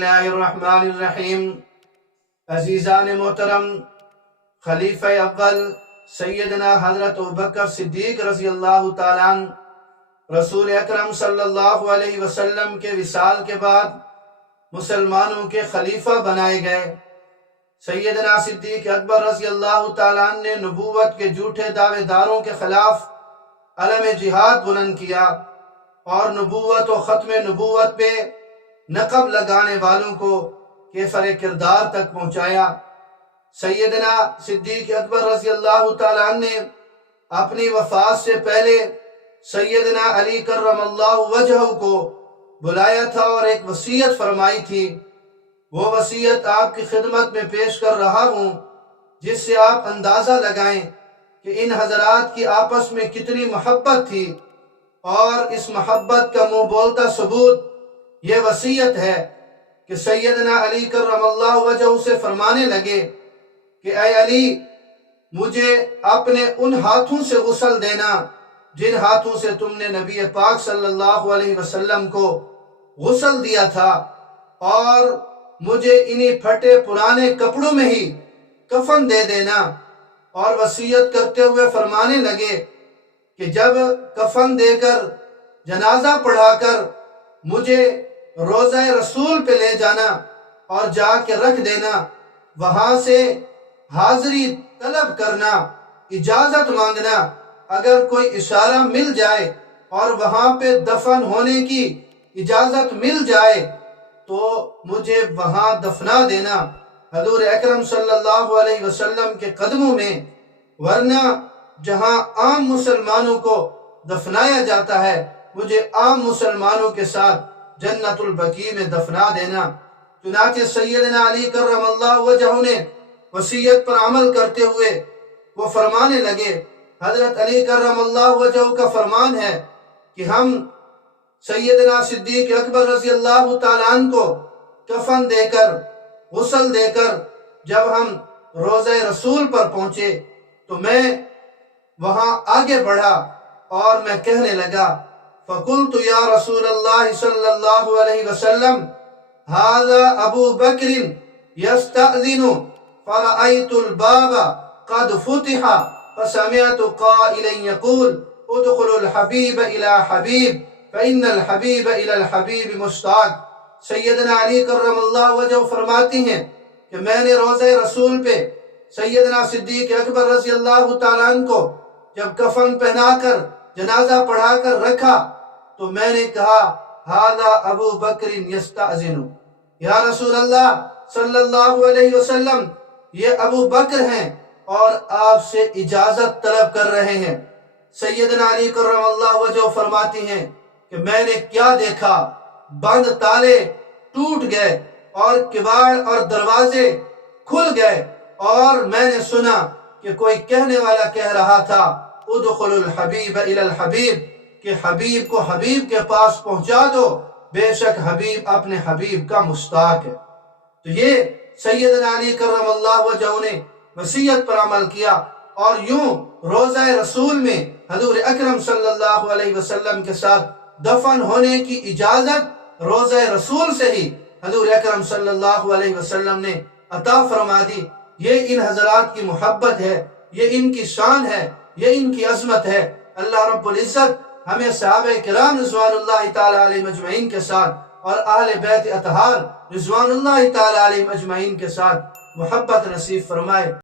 اللہ الرحمن الرحیم۔ عزیزان محترم، خلیفہ اول سیدنا حضرت ابوبکر صدیق رضی اللہ تعالیٰ عنہ رسول اکرم صلی اللہ علیہ وسلم کے وصال کے بعد مسلمانوں کے خلیفہ بنائے گئے۔ سیدنا صدیق اکبر رضی اللہ تعالیٰ عنہ نے نبوت کے جھوٹے دعوے داروں کے خلاف علم جہاد بلند کیا اور نبوت و ختم نبوت پہ نقب لگانے والوں کو کیفر کردار تک پہنچایا۔ سیدنا صدیق اکبر رضی اللہ تعالیٰ عنہ نے اپنی وفات سے پہلے سیدنا علی کرم اللہ وجہہ کو بلایا تھا اور ایک وصیت فرمائی تھی۔ وہ وصیت آپ کی خدمت میں پیش کر رہا ہوں، جس سے آپ اندازہ لگائیں کہ ان حضرات کی آپس میں کتنی محبت تھی، اور اس محبت کا منہ بولتا ثبوت یہ وصیت ہے کہ سیدنا علی کرم اللہ وجہہ سے فرمانے لگے کہ اے علی، مجھے اپنے ان ہاتھوں سے غسل دینا جن ہاتھوں سے تم نے نبی پاک صلی اللہ علیہ وسلم کو غسل دیا تھا، اور مجھے انہی پھٹے پرانے کپڑوں میں ہی کفن دے دینا۔ اور وصیت کرتے ہوئے فرمانے لگے کہ جب کفن دے کر جنازہ پڑھا کر مجھے روضہ رسول پہ لے جانا اور جا کے رکھ دینا، وہاں سے حاضری طلب کرنا، اجازت مانگنا، اگر کوئی اشارہ مل جائے اور وہاں پہ دفن ہونے کی اجازت مل جائے تو مجھے وہاں دفنا دینا حضور اکرم صلی اللہ علیہ وسلم کے قدموں میں، ورنہ جہاں عام مسلمانوں کو دفنایا جاتا ہے مجھے عام مسلمانوں کے ساتھ جنت البقیع میں دفنا دینا۔ چنانچہ سیدنا علی کرم اللہ وجہہ نے وصیت پر عمل کرتے ہوئے وہ فرمانے لگے، حضرت علی کرم اللہ وجہہ کا فرمان ہے کہ ہم سیدنا صدیق اکبر رضی اللہ تعالیٰ عنہ کو کفن دے کر غسل دے کر جب ہم روضہ رسول پر پہنچے تو میں وہاں آگے بڑھا اور میں کہنے لگا، فَقُلْتُ يَا رَسُولَ اللَّهِ صلی اللہ علیہ وسلم هَذَا أَبُو بَكْرٍ يَسْتَأْذِنُ فَرَأَيْتُ الْبَابَ قَدْ فُتِحَ فَسَمِعْتُ قَائِلًا يَقُولُ ادْخُلُوا الْحَبِيبَ إِلَى حَبِيبٍ فَإِنَّ الْحَبِيبَ إِلَى الْحَبِيبِ مُشْتَاقٌ۔ سیدنا علی کرم اللہ وجہہ فرماتی ہیں کہ میں نے روضہ رسول پہ سیدنا صدیق اکبر رضی اللہ تعالیٰ عنہ کو جب کفن پہنا کر جنازہ پڑھا کر رکھا تو میں نے کہا، ہذا ابو بکر یستأذن، یا رسول اللہ صلی اللہ علیہ وسلم یہ ابو بکر ہیں اور آپ سے اجازت طلب کر رہے ہیں۔ سیدنا علی کرم اللہ وجہہ فرماتی ہیں کہ میں نے کیا دیکھا، بند تالے ٹوٹ گئے اور کباڑ اور دروازے کھل گئے، اور میں نے سنا کہ کوئی کہنے والا کہہ رہا تھا، ادخلوا الحبیب الی الحبیب، کہ حبیب کو حبیب کے پاس پہنچا دو، بے شک حبیب اپنے حبیب کا مشتاق ہے۔ تو یہ سیدنا علی کرم اللہ وجہہ نے وصیت پر عمل کیا، اور یوں روضہ رسول میں حضور اکرم صلی اللہ علیہ وسلم کے ساتھ دفن ہونے کی اجازت روضہ رسول سے ہی حضور اکرم صلی اللہ علیہ وسلم نے عطا فرما دی۔ یہ ان حضرات کی محبت ہے، یہ ان کی شان ہے، یہ ان کی عظمت ہے۔ اللہ رب العزت ہمیں صحابہ کرام رضوان اللہ تعالی علیہ مجمعین کے ساتھ اور اہل بیت اطہار رضوان اللہ تعالی علیہ مجمعین کے ساتھ محبت نصیب فرمائے۔